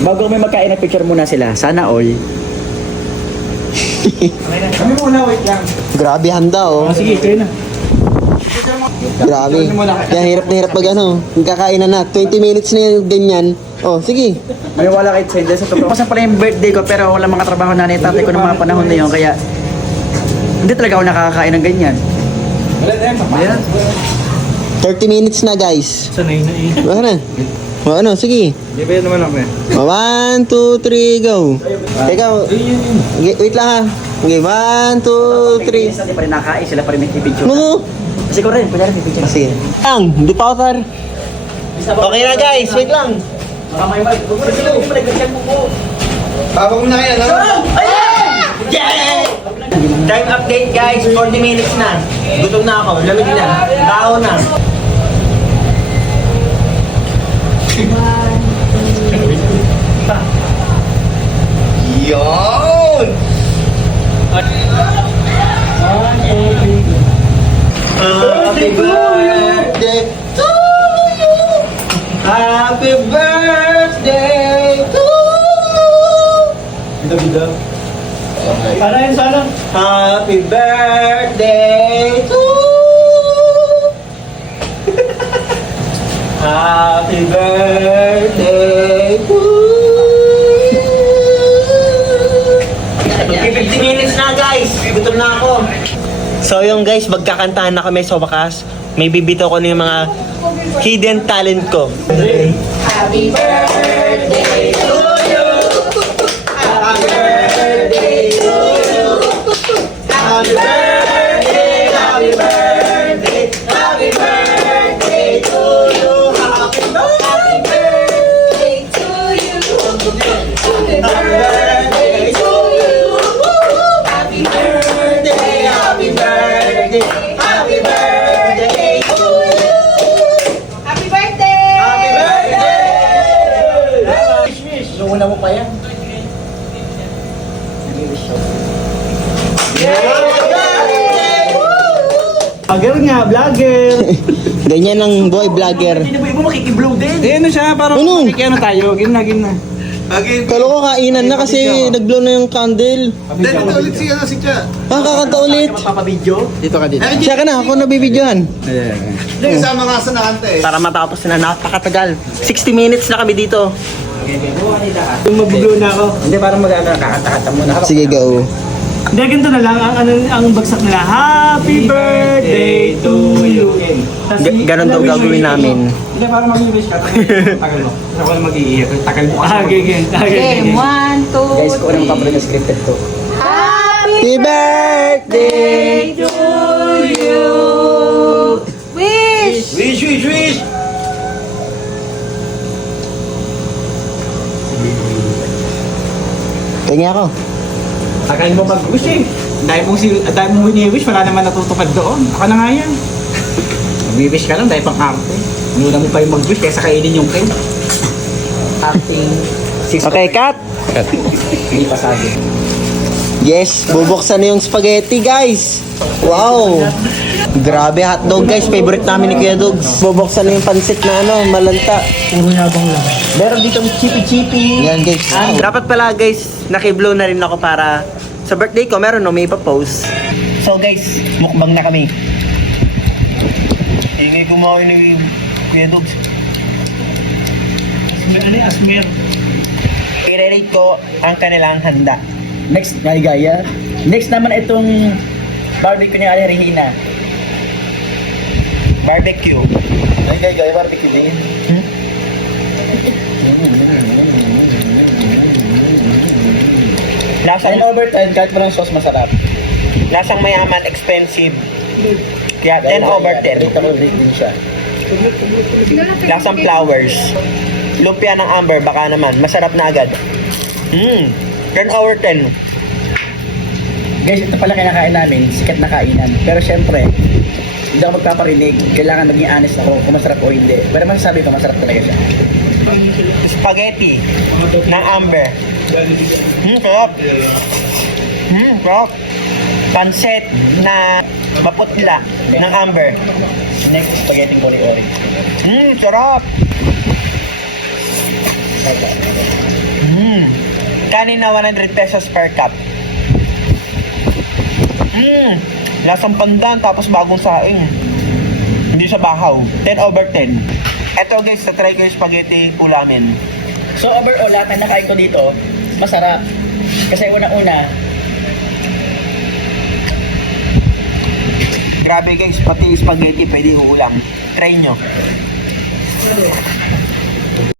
Bago kami magkain ng picture muna sila. Sana all. Kami muna, wait lang. Grabe handa oh. sige, kayo na. Grabe. Kaya hirap na hirap pag ano, kakain na na. 20 minutes na yung ganyan. Oh, sige. Maniwala kayo sa hindi sa totoo. Kasi pala yung birthday ko pero wala mga trabaho na ni tatay ko ng mga panahon na yun. Kaya hindi talaga ako nakakakain ng ganyan. Ayan. 30 minutes na guys. Sanay na eh. Baka na. O ano, sige. Ba yun naman ako eh? One, two, three, go. Ikaw, wait lang ha. Okay, one, two, three. Hindi pa rin nakakain, sila pa rin may picture. Ano? Kasi ko rin, kunyari may picture. Sige. Lang, hindi pa ako sir. Okay na guys, wait lang. Baka may mic. Huwag mo na sila, huwag mo na ganyan mo po. Babag mo na kayo, no? Time update guys, 40 minutes na. Gutom na ako, lamig na. Tao na. Yun! Happy birthday to you. Happy birthday to you. Bida, bida. Sana yun, sana. Happy birthday Happy birthday to you. Magpi 50 minutes na guys. Gutom na ako. So yung guys, magkakantahan na kami sa wakas. May bibitaw ko na yung mga hidden talent ko. Happy mo pa yan. Vlogger nga, vlogger. Ganyan ang boy vlogger. Hindi mo ibo makikiblow din. Eh, ano siya, parang Ano? ano tayo, gin na, gin na. Kalo ko kainan na kasi nag-blow na yung candle. Then ito ulit si ano si Cha. Ah, kakanta ulit. Papabidyo. Dito ka dito. Siya ka na, ako nabibidyohan. Hindi kasama nga sa nakanta eh. Para matapos na napakatagal. 60 minutes na kami dito. Yung mabuglo na ako. Hindi, parang mag-ano, kakanta-kanta muna. Sige, go. Hindi, ganito na lang. Ang, ano, ang bagsak nila, Happy birthday to you. Tas Ga- ganon daw wish, gagawin namin. Hindi, para mag-wish ka. Tagal mo. Ako na mag-iiyak. Tagal mo. Ah, okay, okay. Okay, one, two, Guys, kung anong three. na scripted ko. Happy birthday! Tingin ako. Tagal mo mag-wish eh. Dahil mong, si, dahil mong wini-wish, wala naman natutupad doon. Ako na nga yan. Mag-wish ka lang dahil pang arte. Muna mo pa yung mag-wish kaysa kainin yung cake. Acting. Six Okay, cut! Hindi pa sabi. Yes, bubuksan na yung spaghetti, guys. Wow! Grabe hotdog, guys. Favorite namin ni Kuya Dogs. Bubuksan na yung pansit na ano, malanta. Puro yabang lang. Meron dito chippy-chippy. Yan, guys. Dapat pala, guys, nakiblow na rin ako para sa birthday ko, meron no, may ipapost. So, guys, mukbang na kami. Ingay kumain ni Kuya Dogs. Ano yung asmer? I-rate ko ang kanilang handa. Next, gaya. Next naman itong barbecue ni Ali Regina. Barbecue. Ay, gay, gay, barbecue din. Lasang, 10 over 10, kahit walang sauce, masarap. lasang mayaman, expensive. Kaya 10 over 10. Rate ako, rate din siya. Lasang flowers. Lumpia ng amber, baka naman. Masarap na agad. Mmm. 10 over 10. Guys, ito pala kinakain namin, sikat na kainan. Pero syempre, hindi ako magpaparinig. Kailangan maging honest ako kung masarap o hindi. Pero masasabi ko, masarap talaga siya. Spaghetti ng amber. Hmm, sarap. Hmm, sarap. Pansit na maputla ng amber. Next, spaghetti ori-ori. Hmm, sarap. Mmm. Kanin na 100 pesos per cup. Mmm. Lasang pandan tapos bagong saing. Hindi sa bahaw. 10 over 10. Eto guys, na-try ko yung spaghetti ulamin. So overall, lahat ng nakain ko dito, masarap. Kasi una-una, Grabe guys, pati spaghetti pwede ulam. Try nyo.